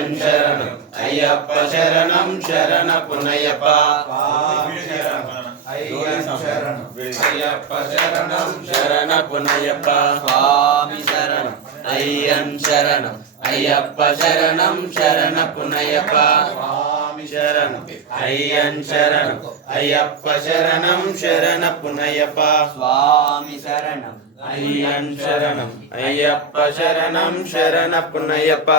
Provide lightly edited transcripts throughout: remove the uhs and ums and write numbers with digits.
అయ్యన్ శరణం అయ్యప్ప శరణం శరణపునయ్యప్ప అయ్యప్ప శరణం శరణపునయ్యప్ప స్వామి శరణం అయ్యన్ శరణం అయ్యప్ప శరణం శరణపునయ్యప్ప స్వామి శరణం అయ్యన్ శరణం అయ్యప్ప శరణం శరణపునయ్యప్ప స్వామి శరణం అయ్యన్ శరణం అయ్యప్ప శరణం శరణపునయ్యప్ప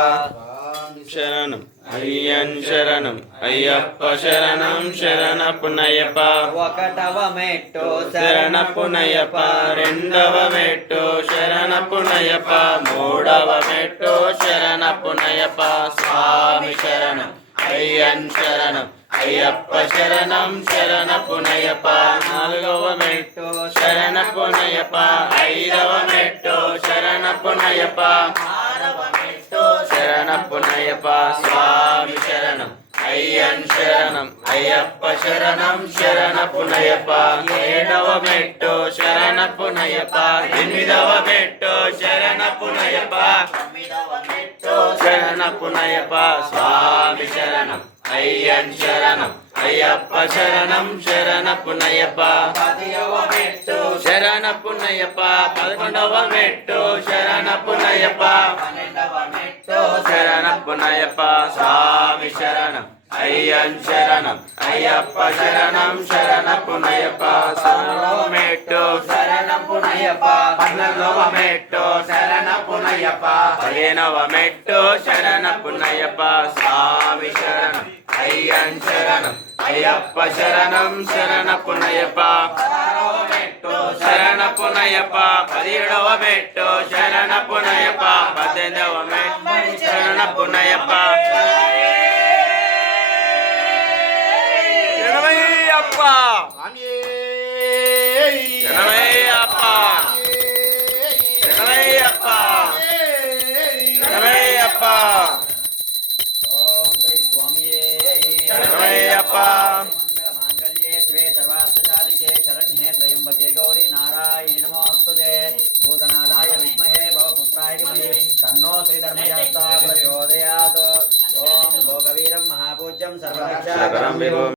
శరణం అయ్యన్ శరణం అయ్యప్ప శరణం శరణపునయ్యప్ప ఒకటవ మెట్టు శరణపునయ్యప్ప రెండవ మెట్టు శరణపునయ్యప్ప మూడవ మెట్టు శరణపునయ్యప్ప స్వామి శరణం అయ్యన్ శరణం అయ్యప్ప శరణం శరణపునయ్యప్ప నాలుగవ మెట్టు శరణపునయ్యప్ప ఐదవ మెట్టు శరణపునయ్యప్ప శరణపునయ్యప్ప స్వామి శరణం అయ్యన్ శరణం అయ్యప్ప శరణం శరణపునయ్యప్ప ఏడవ మెట్టు శరణపునయ్యప్ప ఎనిమిదవ మెట్టు శరణపునయ్యప్ప శరణపునయ్యప్ప స్వామి శరణం అయ్యన్ శరణం అయ్యప్ప శరణం శరణపునయ్యప్ప పదవ మెట్టు శరణపునయ్యప్ప పదకొండవ మెట్టు శరణపునయ్యప్ప శరణపునయ్యప్ప స్వామి శరణం అయ్యన్ శరణం అయ్యప్ప శరణం శరణపునయ్యప్ప పదవ మెట్టు శరణపునయ్యప్ప పన్నెండవ మెట్టు శరణపునయ్యప్ప పదిహేనవ మెట్టు శరణపునయ్యప్ప స్వామి శరణం అయ్యన్ శరణం అయ్యప్ప శరణం శరణపునయ్యప్ప శరణపునయ్యప్ప పదిహేడవ మెట్టు శరణపునయ్యప్ప పద్దెనిమిదవ మెట్టు శరణపునయ్యప్ప శరణమయ్యప్ప శరణమయ్యప్ప శరణమయ్యప్ప శరణమయ్యప్ప ఓం శ్రీ స్వామియే శరణమయ్యప్ప మంగళమాంగళ్యే శివే సర్వార్థసాధికే శరణ్యే త్రయంబకే గౌరీ నారాయణి నమోస్తుతే భూతనాథాయ విద్మహే భవపుత్రాయ ధీమహి తన్నో శ్రీధర్మశాస్త్రా ప్రచోదయాత్ ఓం లోకవీరం మహాపూజ్యం సర్వరక్షాకరం